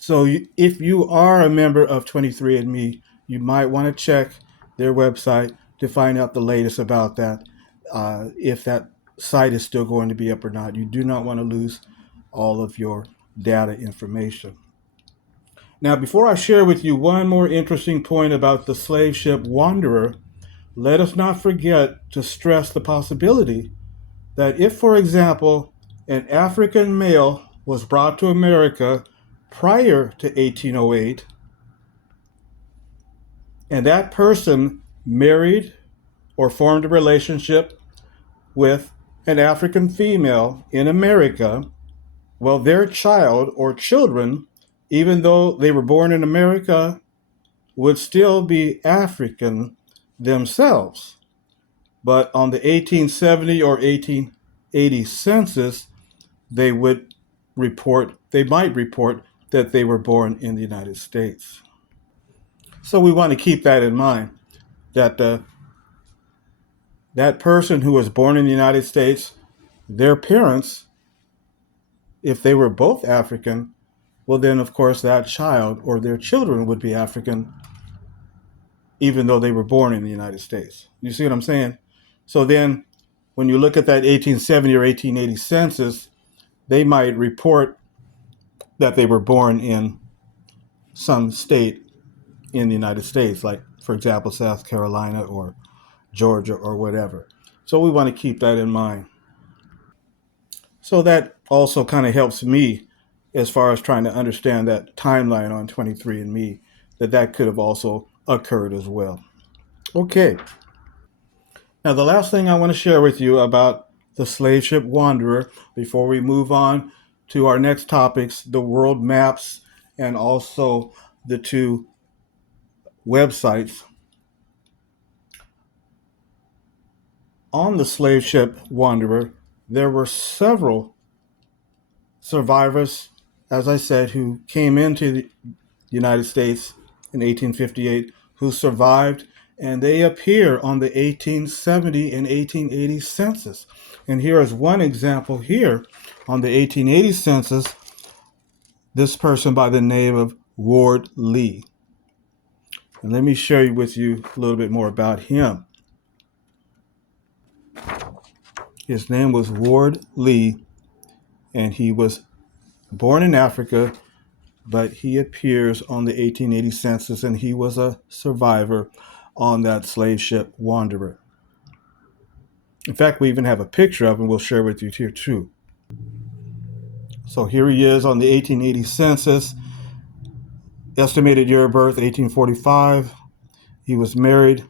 So if you are a member of 23andMe, you might want to check their website to find out the latest about that, if that site is still going to be up or not. You do not want to lose all of your data information. Now, before I share with you one more interesting point about the slave ship Wanderer, let us not forget to stress the possibility that if, for example, an African male was brought to America prior to 1808, and that person married or formed a relationship with an African female in America, well, their child or children, even though they were born in America, would still be African themselves. But on the 1870 or 1880 census, they might report that they were born in the United States. So we want to keep that in mind, that that person who was born in the United States, their parents, if they were both African, well, then of course that child or their children would be African, even though they were born in the United States. You see what I'm saying? So then when you look at that 1870 or 1880 census, they might report that they were born in some state in the United States, like, for example, South Carolina or Georgia or whatever. So we want to keep that in mind. So that also kind of helps me as far as trying to understand that timeline on 23andMe, that could have also occurred as well. Okay. Now, the last thing I want to share with you about the slave ship Wanderer before we move on to our next topics, the world maps, and also the two websites. On the slave ship Wanderer, there were several survivors, as I said, who came into the United States in 1858, who survived, and they appear on the 1870 and 1880 census. And here is one example here on the 1880 census, this person by the name of Ward Lee. And let me share with you a little bit more about him. His name was Ward Lee, and he was born in Africa, but he appears on the 1880 census, and he was a survivor on that slave ship Wanderer. In fact, we even have a picture of him we'll share with you here too. So here he is on the 1880 census, estimated year of birth 1845. He was married.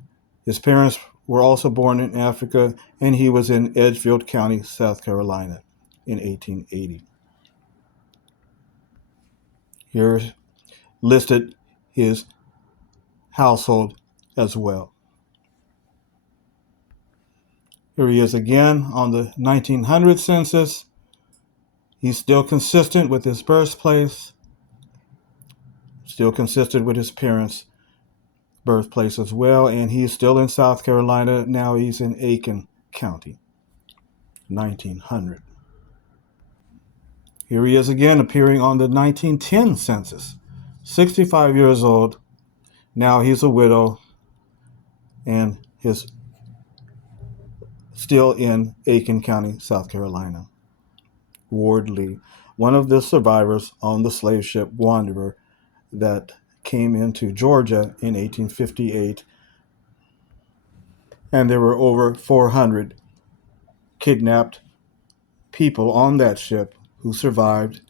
His parents were also born in Africa, and he was in Edgefield County, South Carolina in 1880. Here's listed his household as well. Here he is again on the 1900 census. He's still consistent with his birthplace, still consistent with his parents' birthplace as well, and he's still in South Carolina. Now he's in Aiken County, 1900. Here he is again, appearing on the 1910 census, 65 years old. Now he's a widow, and he's still in Aiken County, South Carolina. Ward Lee, one of the survivors on the slave ship Wanderer that came into Georgia in 1858, and there were over 400 kidnapped people on that ship who survived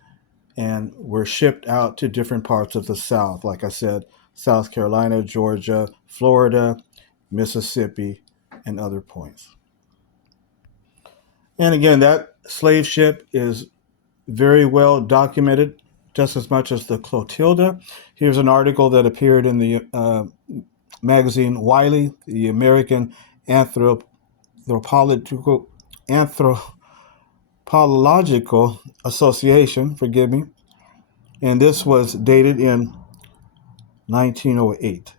and were shipped out to different parts of the South. Like I said, South Carolina, Georgia, Florida, Mississippi, and other points. And again, that slave ship is very well documented, just as much as the Clotilda. Here's an article that appeared in the magazine Wiley, the American Anthropological Association, forgive me, and this was dated in 1908.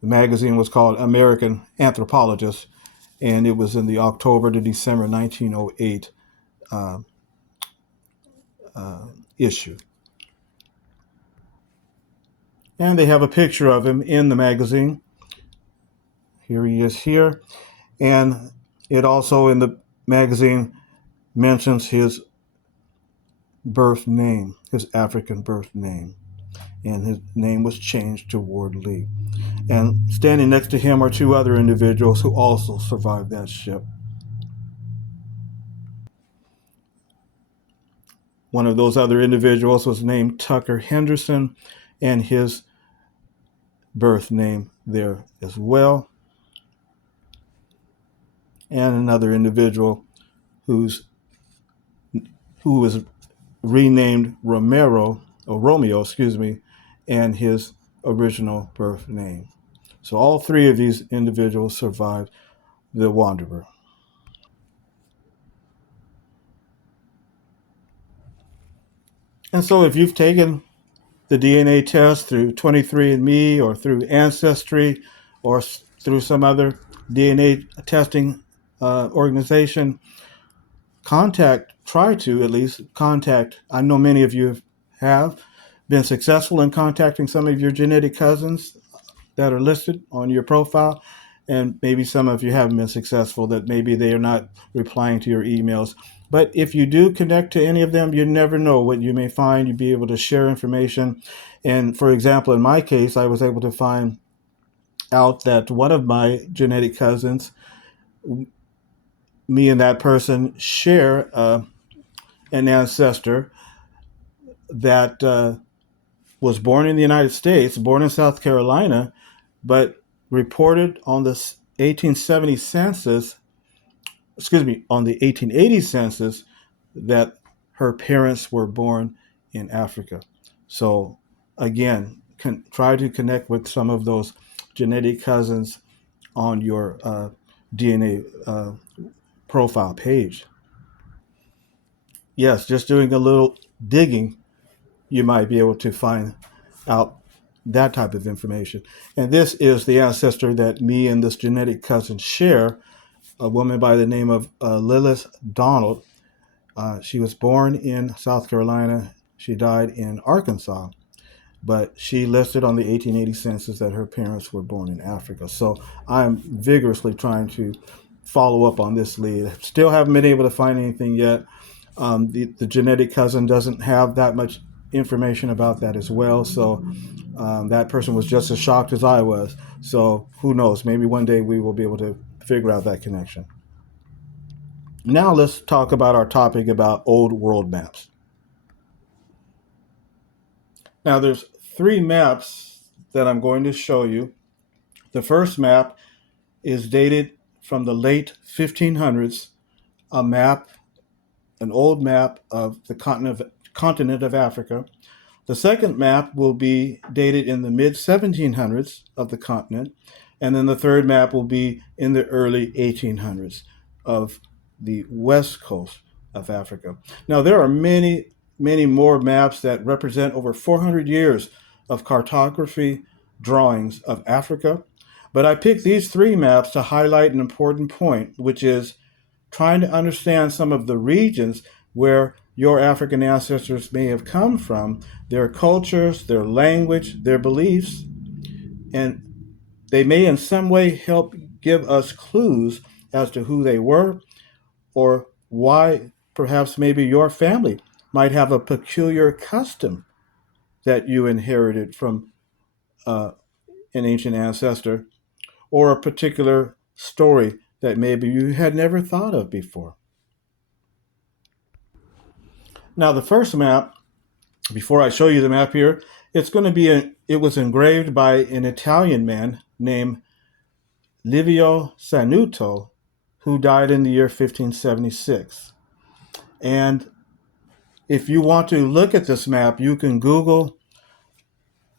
The magazine was called American Anthropologist, and it was in the October to December 1908 issue. And they have a picture of him in the magazine. Here he is here. And it also in the magazine mentions his birth name, his African birth name. And his name was changed to Ward Lee. And standing next to him are two other individuals who also survived that ship. One of those other individuals was named Tucker Henderson, and his birth name there as well. And another individual who was renamed Romeo, and his original birth name. So all three of these individuals survived the Wanderer. And so if you've taken the DNA test through 23andMe or through Ancestry or through some other DNA testing organization, try to at least contact. I know many of you have been successful in contacting some of your genetic cousins that are listed on your profile, and maybe some of you haven't been successful, that maybe they are not replying to your emails. But if you do connect to any of them, you never know what you may find. You'll be able to share information. And for example, in my case, I was able to find out that one of my genetic cousins, me and that person share an ancestor that was born in the United States, born in South Carolina, but reported on the 1870 census, on the 1880 census, that her parents were born in Africa. So again, try to connect with some of those genetic cousins on your DNA profile page. Yes, just doing a little digging, you might be able to find out that type of information. And this is the ancestor that me and this genetic cousin share, a woman by the name of Lilith Donald. She was born in South Carolina. She died in Arkansas, but she listed on the 1880 census that her parents were born in Africa. So I'm vigorously trying to follow up on this lead. Still haven't been able to find anything yet. The genetic cousin doesn't have that much information about that as well. So that person was just as shocked as I was. So who knows? Maybe one day we will be able to figure out that connection. Now let's talk about our topic about old world maps. Now there's three maps that I'm going to show you. The first map is dated from the late 1500s, an old map of the continent of Africa. The second map will be dated in the mid 1700s of the continent, and then the third map will be in the early 1800s of the west coast of Africa. Now, there are many, many more maps that represent over 400 years of cartography drawings of Africa, but I picked these three maps to highlight an important point, which is trying to understand some of the regions where your African ancestors may have come from, their cultures, their language, their beliefs, and they may in some way help give us clues as to who they were or why perhaps maybe your family might have a peculiar custom that you inherited from an ancient ancestor, or a particular story that maybe you had never thought of before. Now, the first map, before I show you the map here, it was engraved by an Italian man named Livio Sanuto, who died in the year 1576. And if you want to look at this map, you can Google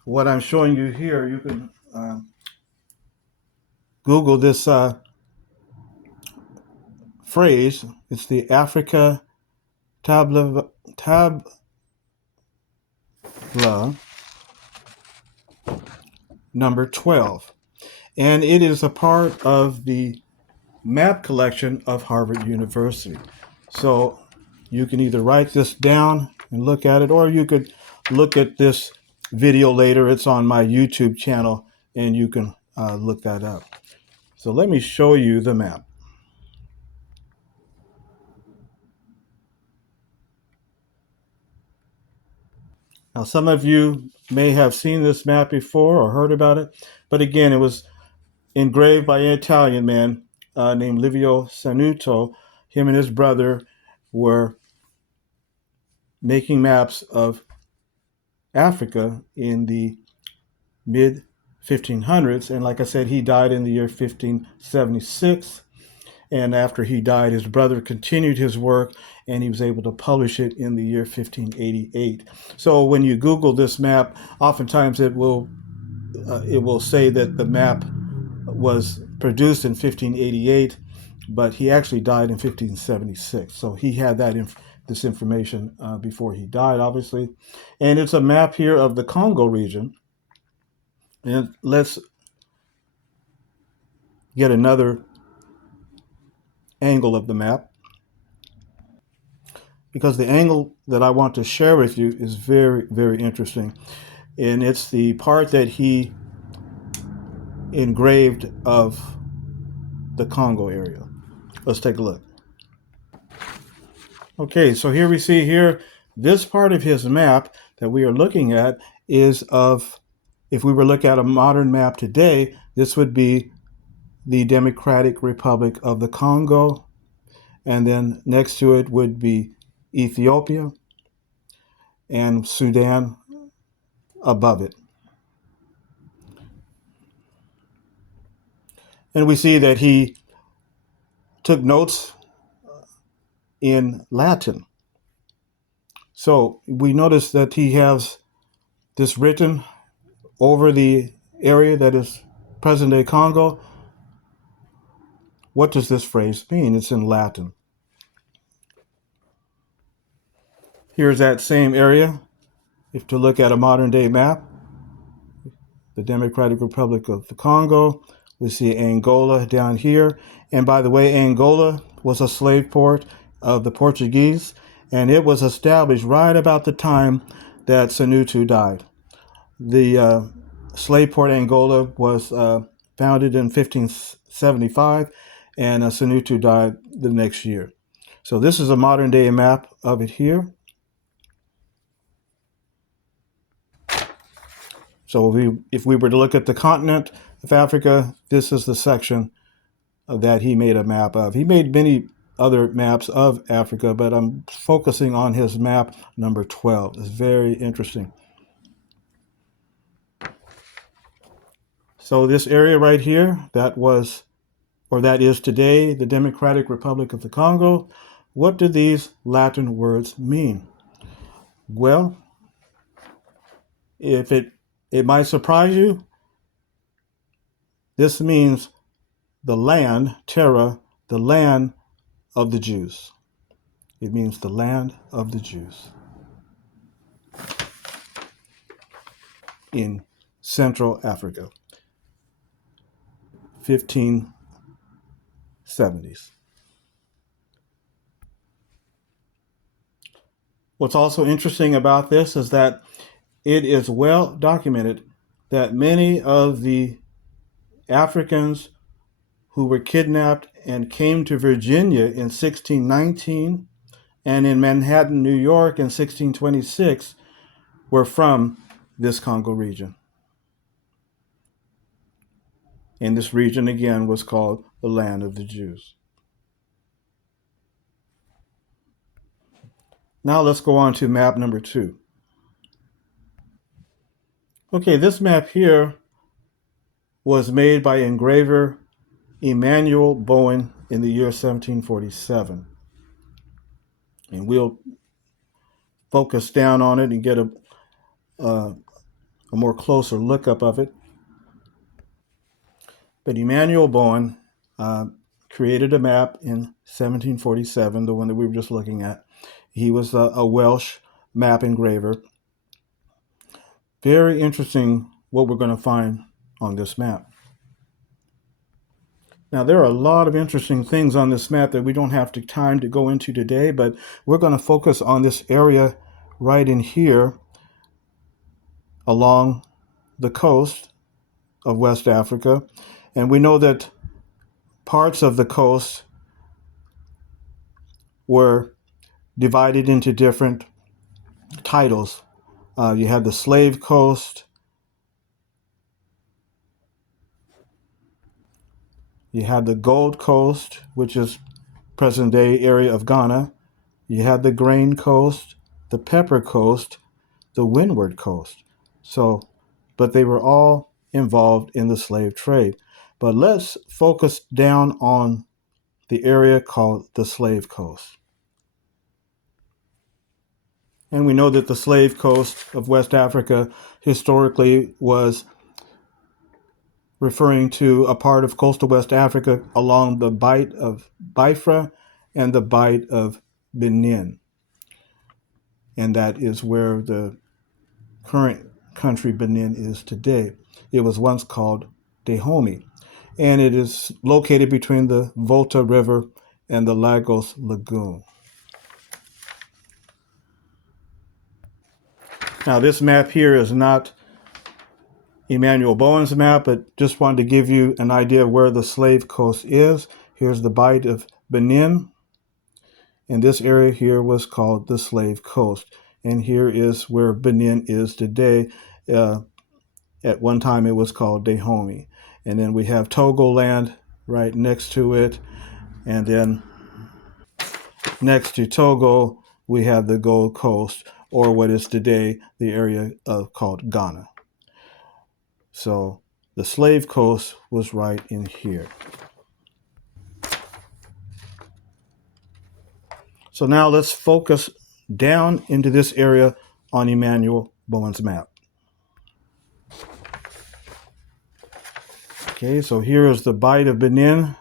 what I'm showing you here. You can Google this phrase. It's the Africa Tabla number 12. And it is a part of the map collection of Harvard University. So you can either write this down and look at it, or you could look at this video later. It's on my YouTube channel, and you can look that up. So let me show you the map. Now, some of you may have seen this map before or heard about it, but again, it was engraved by an Italian man named Livio Sanuto. Him and his brother were making maps of Africa in the mid 1500s. And like I said, he died in the year 1576. And after he died, his brother continued his work, and he was able to publish it in the year 1588. So when you Google this map, oftentimes it will say that the map was produced in 1588, but he actually died in 1576. So he had this information before he died, obviously. And it's a map here of the Congo region. And let's get another angle of the map, because the angle that I want to share with you is very, very interesting. And it's the part that he engraved of the Congo area. Let's take a look. Okay, so here we see here, this part of his map that we are looking at is of, if we were looking at a modern map today, this would be the Democratic Republic of the Congo, and then next to it would be Ethiopia and Sudan above it. And we see that he took notes in Latin. So we notice that he has this written over the area that is present-day Congo. What does this phrase mean? It's in Latin. Here's that same area. If to look at a modern-day map, the Democratic Republic of the Congo, we see Angola down here. And by the way, Angola was a slave port of the Portuguese, and it was established right about the time that Sanuto died. The slave port Angola was founded in 1575, and Sanuto died the next year. So this is a modern day map of it here. So if we were to look at the continent of Africa, this is the section that he made a map of. He made many other maps of Africa, but I'm focusing on his map number 12. It's very interesting. So this area right here, that is today the Democratic Republic of the Congo. What do these Latin words mean? Well, if it might surprise you, this means the land, terra, the land of the Jews. It means the land of the Jews in Central Africa, 1570s. What's also interesting about this is that it is well documented that many of the Africans who were kidnapped and came to Virginia in 1619 and in Manhattan, New York in 1626 were from this Congo region. And this region again was called the land of the Jews. Now let's go on to map number 2. Okay, this map here was made by engraver Emmanuel Bowen in the year 1747. And we'll focus down on it and get a more closer lookup of it. But Emmanuel Bowen created a map in 1747, the one that we were just looking at. He was a Welsh map engraver. Very interesting what we're going to find on this map. Now, there are a lot of interesting things on this map that we don't have time to go into today, but we're going to focus on this area right in here along the coast of West Africa. And we know that parts of the coast were divided into different titles. You had the Slave Coast, you had the Gold Coast, which is present day area of Ghana. You had the Grain Coast, the Pepper Coast, the Windward Coast. So, but they were all involved in the slave trade. But let's focus down on the area called the Slave Coast. And we know that the Slave Coast of West Africa historically was referring to a part of coastal West Africa along the Bight of Biafra and the Bight of Benin. And that is where the current country Benin is today. It was once called Dahomey, and it is located between the Volta River and the Lagos Lagoon. Now, this map here is not Emmanuel Bowen's map, but just wanted to give you an idea of where the Slave Coast is. Here's the Bight of Benin, and this area here was called the Slave Coast. And here is where Benin is today. At one time, it was called Dahomey. And then we have Togoland right next to it. And then next to Togo, we have the Gold Coast, or what is today the area called Ghana. So the Slave Coast was right in here. So now let's focus down into this area on Emmanuel Bowen's map. Okay, so here is the Bight of Benin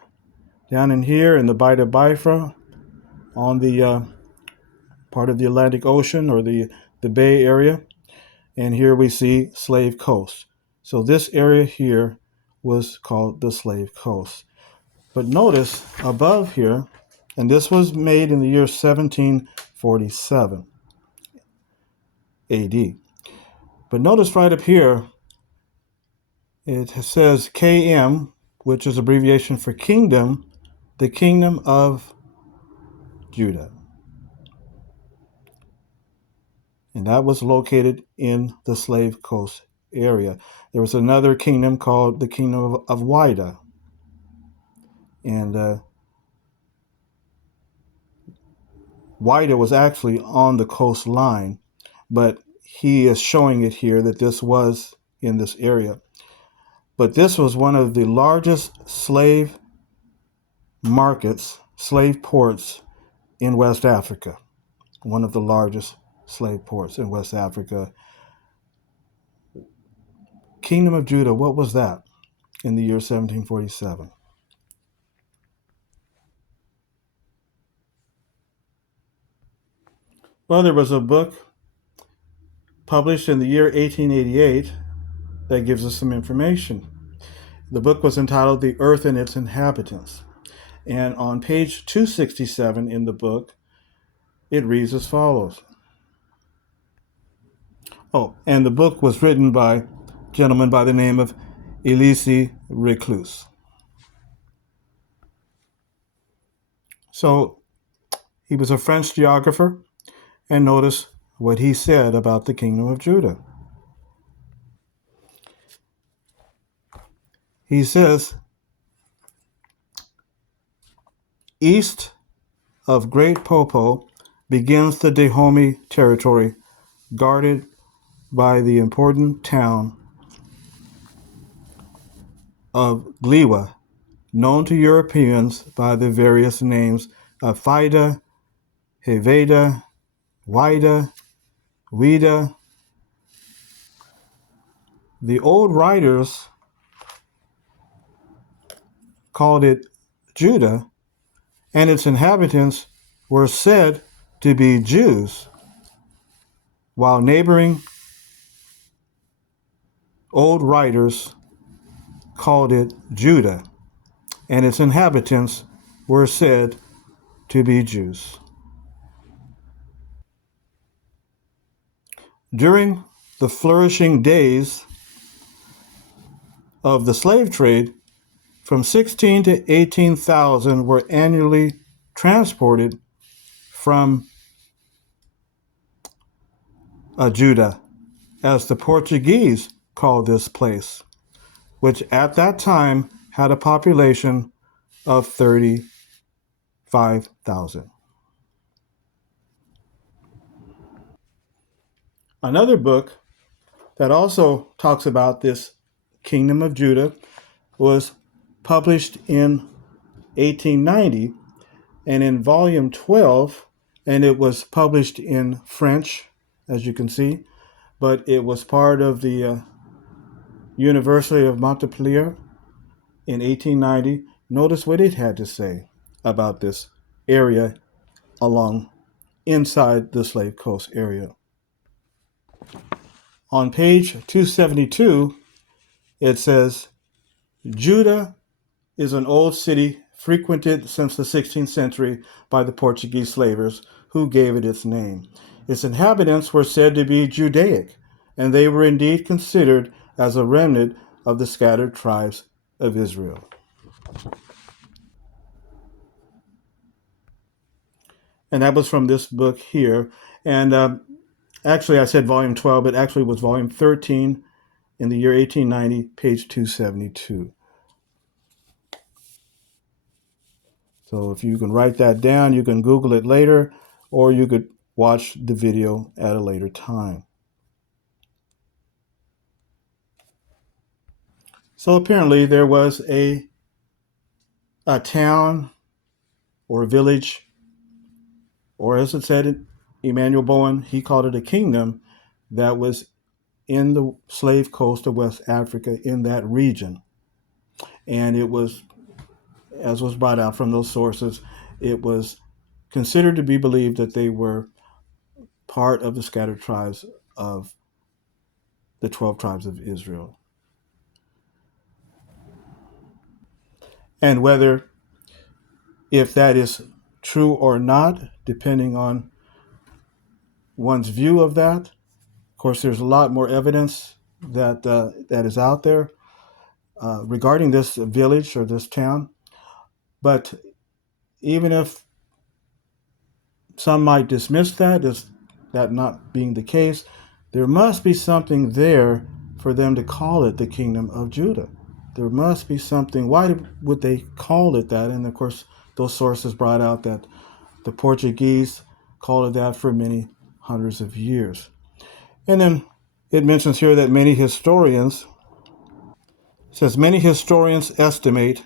down in here, and the Bight of Biafra on the part of the Atlantic Ocean, or the Bay Area. And here we see Slave Coast. So this area here was called the Slave Coast. But notice above here, and this was made in the year 1747 AD. But notice right up here, it says KM, which is abbreviation for kingdom, the kingdom of Judah. And that was located in the Slave Coast area. There was another kingdom called the kingdom of Wida. And Wida was actually on the coastline, but he is showing it here that this was in this area. But this was one of the largest slave markets, slave ports in West Africa. One of the largest slave ports in West Africa. Kingdom of Judah, what was that in the year 1747? Well, there was a book published in the year 1888 that gives us some information. The book was entitled The Earth and Its Inhabitants. And on page 267 in the book, it reads as follows. Oh, and the book was written by a gentleman by the name of Elise Reclus. So he was a French geographer, and notice what he said about the kingdom of Judah. He says, east of Great Popo begins the Dahomey territory, guarded by the important town of Gliwa, known to Europeans by the various names of Fida, Heveda, Wida, Wida. The old writers called it Judah, and its inhabitants were said to be Jews, while neighboring old writers called it Judah, and its inhabitants were said to be Jews. During the flourishing days of the slave trade, from 16 to 18,000 were annually transported from Judah, as the Portuguese called this place, which at that time had a population of 35,000. Another book that also talks about this kingdom of Judah was published in 1890 and in volume 12, and it was published in French, as you can see, but it was part of the University of Montpellier in 1890. Notice what it had to say about this area along inside the Slave Coast area. On page 272, it says, Judah is an old city frequented since the 16th century by the Portuguese slavers who gave it its name. Its inhabitants were said to be Judaic, and they were indeed considered as a remnant of the scattered tribes of Israel. And that was from this book here. And actually, I said volume 12, but actually it was volume 13 in the year 1890, page 272. So if you can write that down, you can Google it later, or you could watch the video at a later time. So apparently there was a town or a village, or as it said, Emmanuel Bowen, he called it a kingdom, that was in the slave coast of West Africa in that region. And it was, as was brought out from those sources, it was considered to be believed that they were part of the scattered tribes of the 12 tribes of Israel. And whether, if that is true or not, depending on one's view of that, of course, there's a lot more evidence that that is out there regarding this village or this town. But even if some might dismiss that as that not being the case, there must be something there for them to call it the kingdom of Judah. There must be something. Why would they call it that? And of course, those sources brought out that the Portuguese called it that for many hundreds of years. And then it mentions here that many historians estimate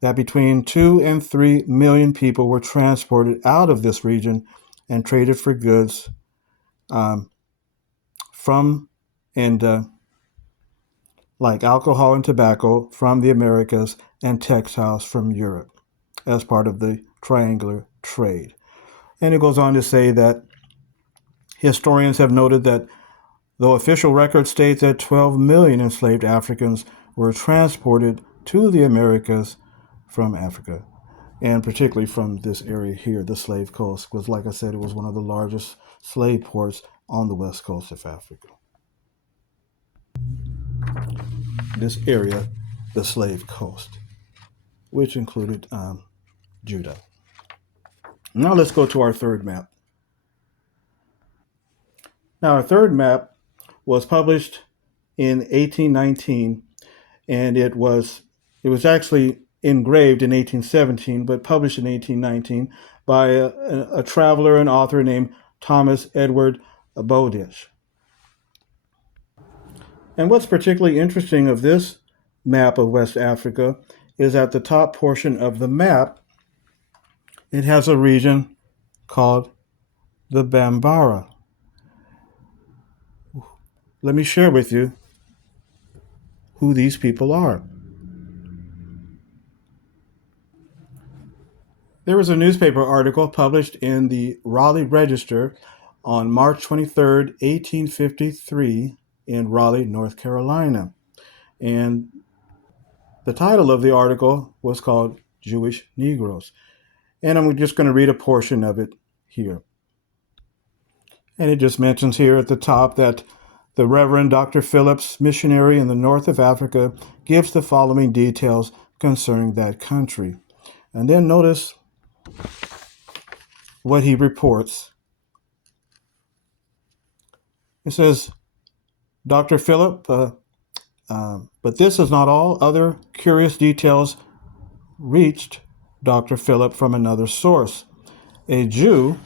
that between 2 and 3 million people were transported out of this region and traded for goods from and like alcohol and tobacco from the Americas and textiles from Europe as part of the triangular trade. And it goes on to say that historians have noted that though official records state that 12 million enslaved Africans were transported to the Americas from Africa, and particularly from this area here, the Slave Coast, because like I said, it was one of the largest slave ports on the west coast of Africa. This area, the Slave Coast, which included Judah. Now let's go to our third map. Now our third map was published in 1819, and it was actually engraved in 1817, but published in 1819 by a traveler and author named Thomas Edward Bowdish. And what's particularly interesting of this map of West Africa is at the top portion of the map, it has a region called the Bambara. Let me share with you who these people are. There was a newspaper article published in the Raleigh Register on March 23rd, 1853 in Raleigh, North Carolina. And the title of the article was called Jewish Negroes. And I'm just going to read a portion of it here. And it just mentions here at the top that The Reverend Dr. Phillips, missionary in the north of Africa, gives the following details concerning that country. And then notice what he reports. It says, Dr. Philip, but this is not all. Other curious details reached Dr. Philip from another source. A Jew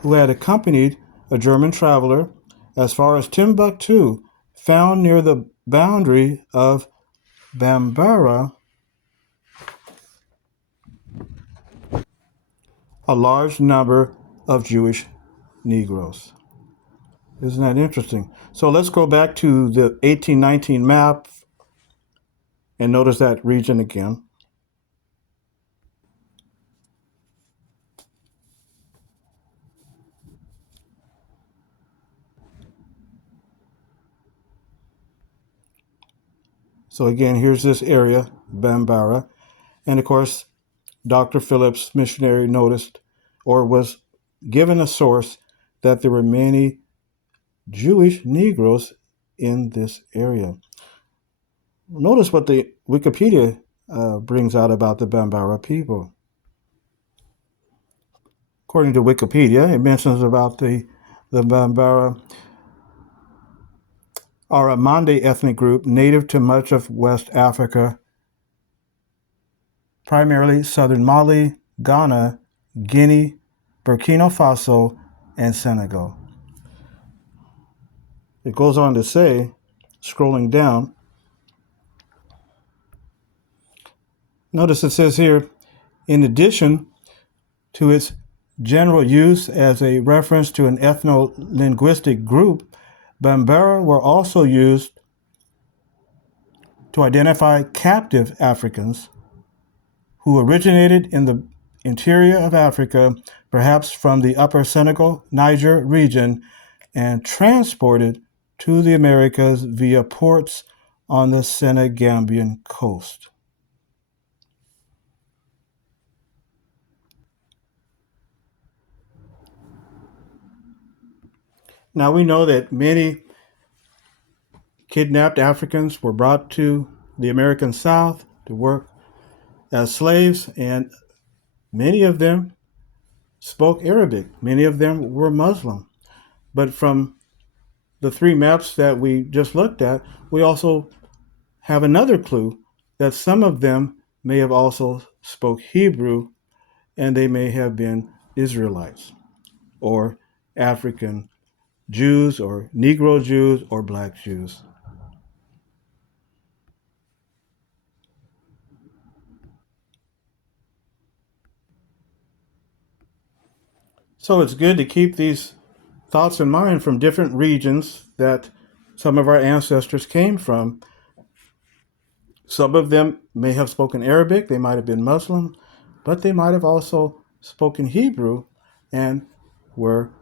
who had accompanied a German traveler as far as Timbuktu found near the boundary of Bambara a large number of Jewish Negroes. Isn't that interesting? So let's go back to the 1819 map and notice that region again. So again, here's this area, Bambara. And of course, Dr. Phillips, missionary, noticed or was given a source that there were many Jewish Negroes in this area. Notice what the Wikipedia brings out about the Bambara people. According to Wikipedia, it mentions about the Bambara are a Mande ethnic group native to much of West Africa, primarily southern Mali, Ghana, Guinea, Burkina Faso, and Senegal. It goes on to say, scrolling down, notice it says here, in addition to its general use as a reference to an ethno-linguistic group, Bambara were also used to identify captive Africans who originated in the interior of Africa, perhaps from the upper Senegal, Niger region, and transported to the Americas via ports on the Senegambian coast. Now we know that many kidnapped Africans were brought to the American South to work as slaves, and many of them spoke Arabic. Many of them were Muslim. But from the three maps that we just looked at, we also have another clue that some of them may have also spoke Hebrew, and they may have been Israelites or African Jews or Negro Jews or Black Jews. So it's good to keep these thoughts in mind from different regions that some of our ancestors came from. Some of them may have spoken Arabic, they might have been Muslim, but they might have also spoken Hebrew and were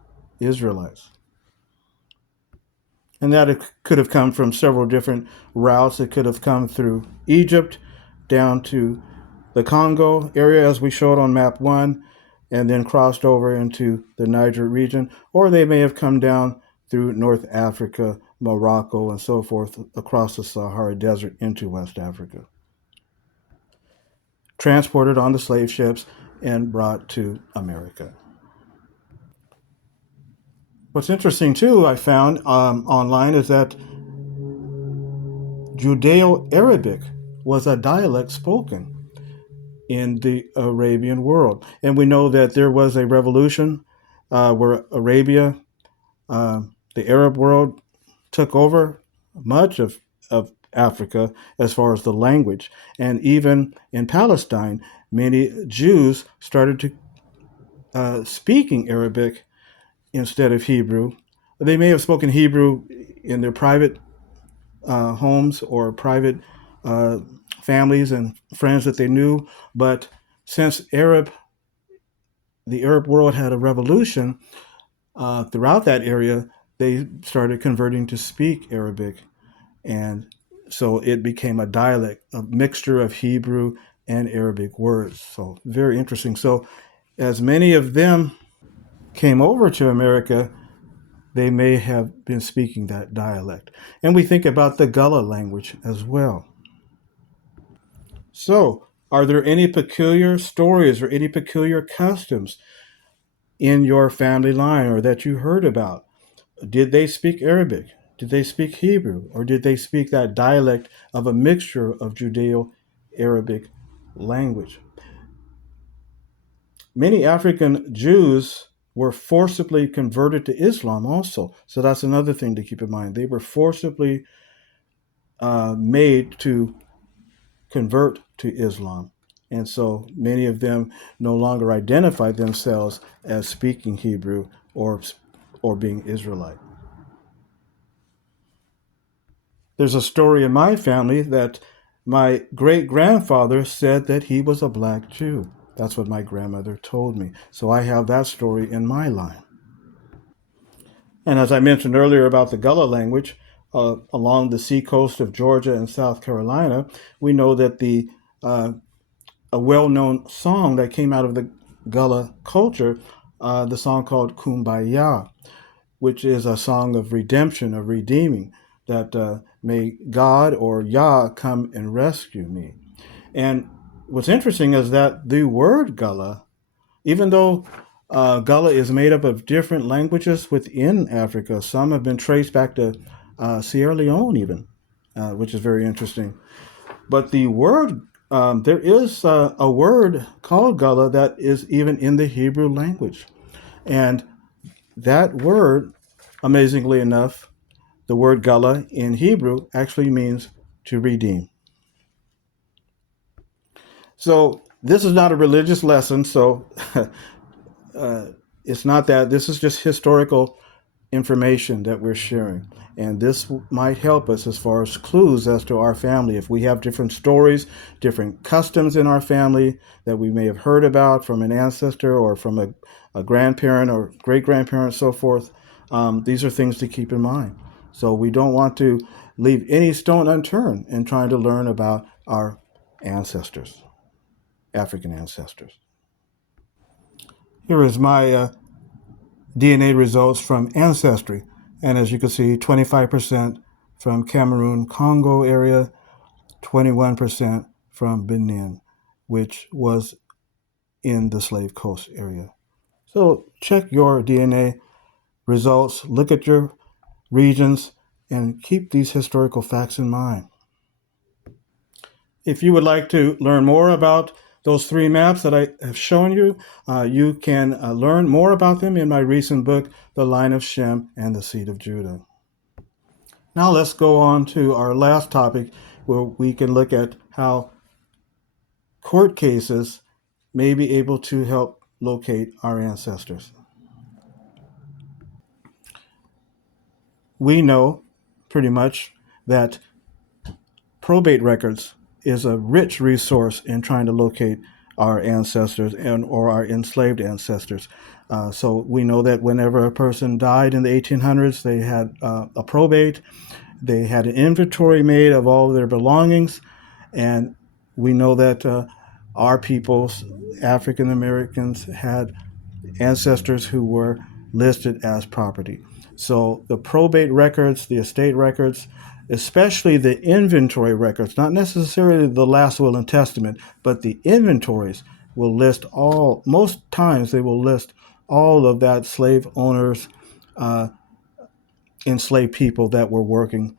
Israelites. And that it could have come from several different routes. It could have come through Egypt down to the Congo area, as we showed on map 1, and then crossed over into the Niger region, or they may have come down through North Africa, Morocco, and so forth across the Sahara Desert into West Africa. Transported on the slave ships and brought to America. What's interesting too, I found online, is that Judeo-Arabic was a dialect spoken in the Arabian world. And we know that there was a revolution where Arabia, the Arab world, took over much of Africa as far as the language. And even in Palestine, many Jews started to speaking Arabic instead of Hebrew. They may have spoken Hebrew in their private homes or private uh, families and friends that they knew, but since the Arab world had a revolution throughout that area, they started converting to speak Arabic, and so it became a dialect, a mixture of Hebrew and Arabic words. So very interesting. So as many of them came over to America, they may have been speaking that dialect. And we think about the Gullah language as well. So, are there any peculiar stories or any peculiar customs in your family line or that you heard about? Did they speak Arabic? Did they speak Hebrew? Or did they speak that dialect of a mixture of Judeo Arabic language? Many African Jews were forcibly converted to Islam also. So that's another thing to keep in mind. They were forcibly made to convert to Islam. And so many of them no longer identify themselves as speaking Hebrew or being Israelite. There's a story in my family that my great grandfather said that he was a black Jew. That's what my grandmother told me. So I have that story in my line. And as I mentioned earlier about the Gullah language, along the seacoast of Georgia and South Carolina, we know that a well-known song that came out of the Gullah culture, the song called Kumbaya, which is a song of redemption, of redeeming, that may God or Yah come and rescue me. And what's interesting is that the word Gullah, even though Gullah is made up of different languages within Africa, some have been traced back to Sierra Leone even, which is very interesting. But the word, there is a word called Gullah that is even in the Hebrew language. And that word, amazingly enough, the word Gullah in Hebrew actually means to redeem. So this is not a religious lesson, so it's not that. This is just historical information that we're sharing. And this might help us as far as clues as to our family. If we have different stories, different customs in our family that we may have heard about from an ancestor or from a grandparent or great grandparent, so forth, these are things to keep in mind. So we don't want to leave any stone unturned in trying to learn about our ancestors, African ancestors. Here is my DNA results from Ancestry. And as you can see, 25% from Cameroon, Congo area, 21% from Benin, which was in the Slave Coast area. So check your DNA results, look at your regions, and keep these historical facts in mind. If you would like to learn more about those three maps that I have shown you, you can learn more about them in my recent book, The Line of Shem and the Seed of Judah. Now let's go on to our last topic, where we can look at how court cases may be able to help locate our ancestors. We know pretty much that probate records is a rich resource in trying to locate our ancestors or our enslaved ancestors. So we know that whenever a person died in the 1800s, they had a probate, they had an inventory made of all of their belongings, and we know that our peoples, African Americans, had ancestors who were listed as property. So the probate records, the estate records, especially the inventory records, not necessarily the last will and testament, but the inventories will list all, most times they will list all of that slave owners, enslaved people that were working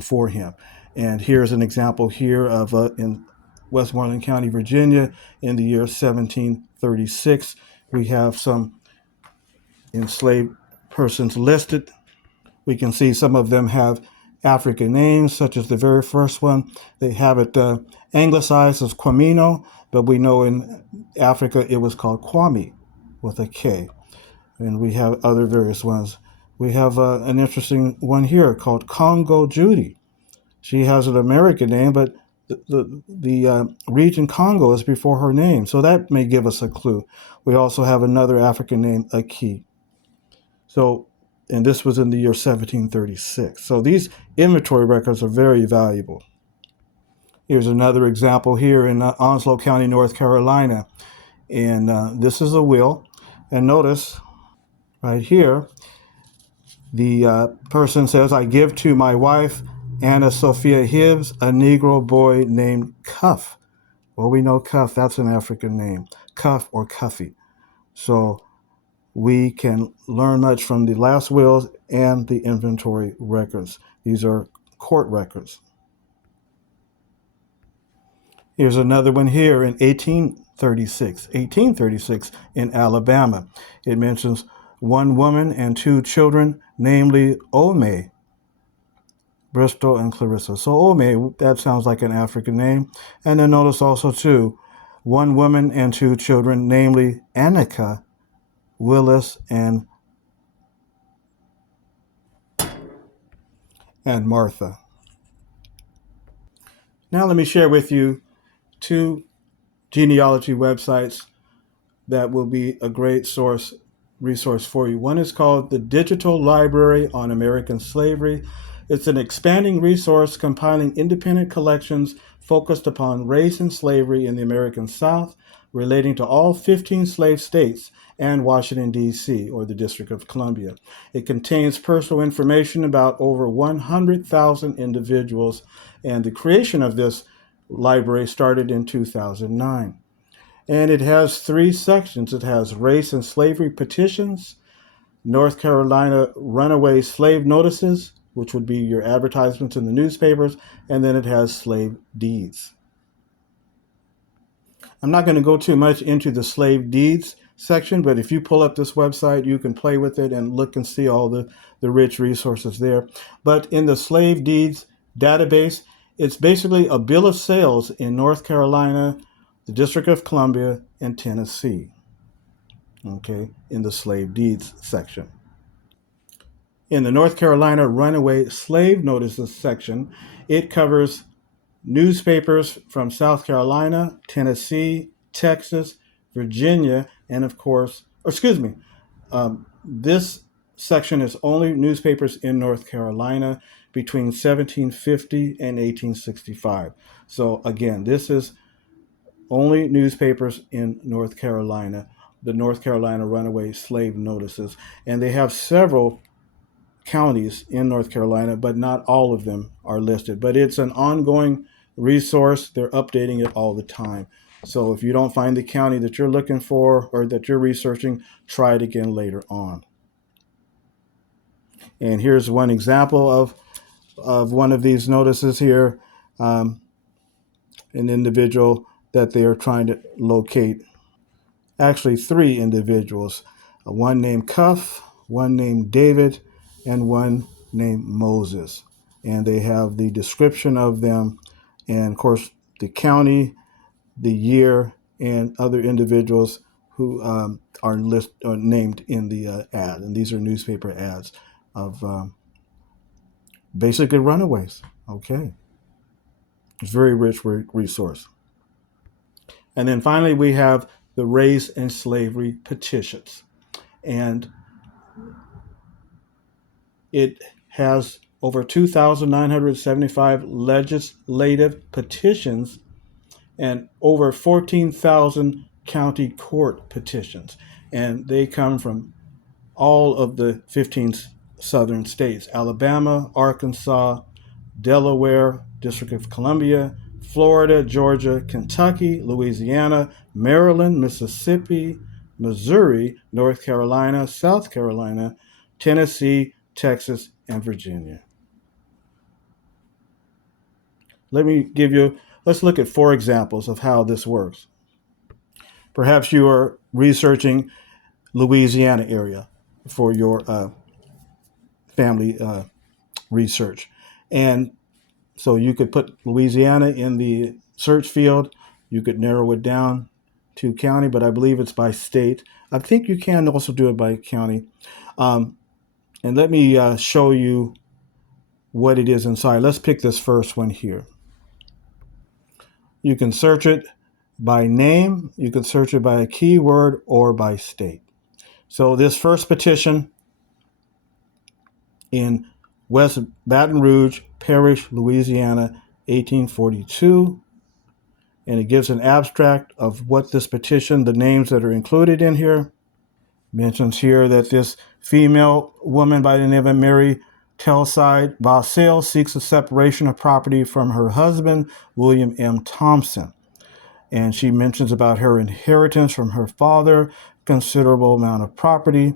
for him. And here's an example here of in Westmoreland County, Virginia, in the year 1736. We have some enslaved persons listed. We can see some of them have African names, such as the very first one. They have it anglicized as Kwamino, but we know in Africa it was called Kwame with a K. And we have other various ones. We have an interesting one here called Congo Judy. She has an American name, but the region Congo is before her name, so that may give us a clue. We also have another African name, Aki. So, and this was in the year 1736. So these inventory records are very valuable. Here's another example here in Onslow County, North Carolina. And this is a will. And notice right here, The person says, I give to my wife, Anna Sophia Hibbs, a Negro boy named Cuff. Well, we know Cuff, that's an African name, Cuff or Cuffy. So we can learn much from the last wills and the inventory records. These are court records. Here's another one here in 1836 in Alabama. It mentions one woman and two children, namely Ome, Bristol, and Clarissa. So Ome, that sounds like an African name. And then notice also, too, one woman and two children, namely Annika, Willis, and Martha. Now let me share with you two genealogy websites that will be a great resource for you. One is called the Digital Library on American Slavery. It's an expanding resource compiling independent collections focused upon race and slavery in the American South, relating to all 15 slave states and Washington, D.C., or the District of Columbia. It contains personal information about over 100,000 individuals, and the creation of this library started in 2009. And it has three sections. It has race and slavery petitions, North Carolina runaway slave notices, which would be your advertisements in the newspapers, and then it has slave deeds. I'm not going to go too much into the slave deeds section, but if you pull up this website, you can play with it and look and see all the rich resources there. But in the slave deeds database, it's basically a bill of sales in North Carolina, the District of Columbia, and Tennessee, okay, in the slave deeds section. In the North Carolina runaway slave notices section, it covers newspapers from South Carolina, Tennessee, Texas, Virginia, and of course, this section is only newspapers in North Carolina between 1750 and 1865. So again, this is only newspapers in North Carolina, the North Carolina runaway slave notices. And they have several counties in North Carolina, but not all of them are listed. But it's an ongoing resource. They're updating it all the time. So if you don't find the county that you're looking for or that you're researching, try it again later on. And here's one example of one of these notices here, an individual that they are trying to locate. Actually, three individuals, one named Cuff, one named David, and one named Moses. And they have the description of them, and of course, the county, the year, and other individuals who are named in the ad. And these are newspaper ads of basically runaways. Okay. It's a very rich resource. And then finally, we have the race and slavery petitions. And it has over 2,975 legislative petitions and over 14,000 county court petitions. And they come from all of the 15 southern states: Alabama, Arkansas, Delaware, District of Columbia, Florida, Georgia, Kentucky, Louisiana, Maryland, Mississippi, Missouri, North Carolina, South Carolina, Tennessee, Texas, and Virginia. Let's look at four examples of how this works. Perhaps you are researching Louisiana area for your family research. And so you could put Louisiana in the search field. You could narrow it down to county, but I believe it's by state. I think you can also do it by county. And let me show you what it is inside. Let's pick this first one here. You can search it by name, you can search it by a keyword, or by state. So this first petition in West Baton Rouge Parish, Louisiana, 1842. And it gives an abstract of what this petition, the names that are included in here. Mentions here that this female woman by the name of Mary Telside Vassell seeks a separation of property from her husband, William M. Thompson. And she mentions about her inheritance from her father, considerable amount of property,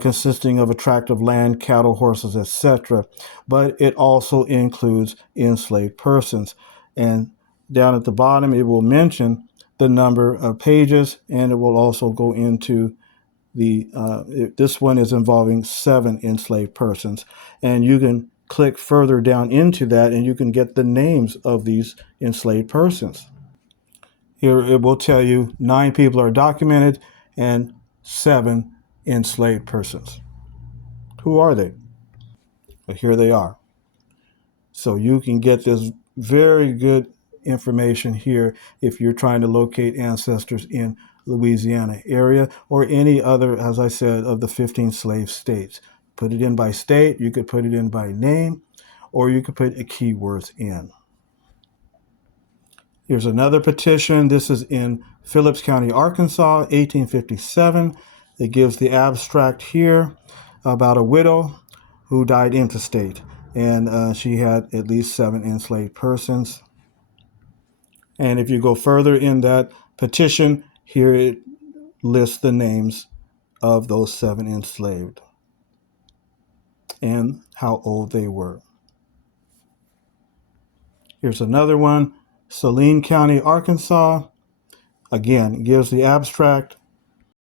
consisting of a tract of land, cattle, horses, etc. But it also includes enslaved persons. And down at the bottom, it will mention the number of pages, and it will also go into this one is involving 7 enslaved persons. And you can click further down into that, and you can get the names of these enslaved persons. Here it will tell you 9 people are documented and 7 enslaved persons. Who are they? But here they are. So you can get this very good information here if you're trying to locate ancestors in Louisiana area or any other, as I said, of the 15 slave states. Put it in by state, you could put it in by name, or you could put keywords in. Here's another petition. This is in Phillips County, Arkansas, 1857. It gives the abstract here about a widow who died intestate, and she had at least 7 enslaved persons. And if you go further in that petition, here it lists the names of those 7 enslaved and how old they were. Here's another one, Saline County, Arkansas. Again, it gives the abstract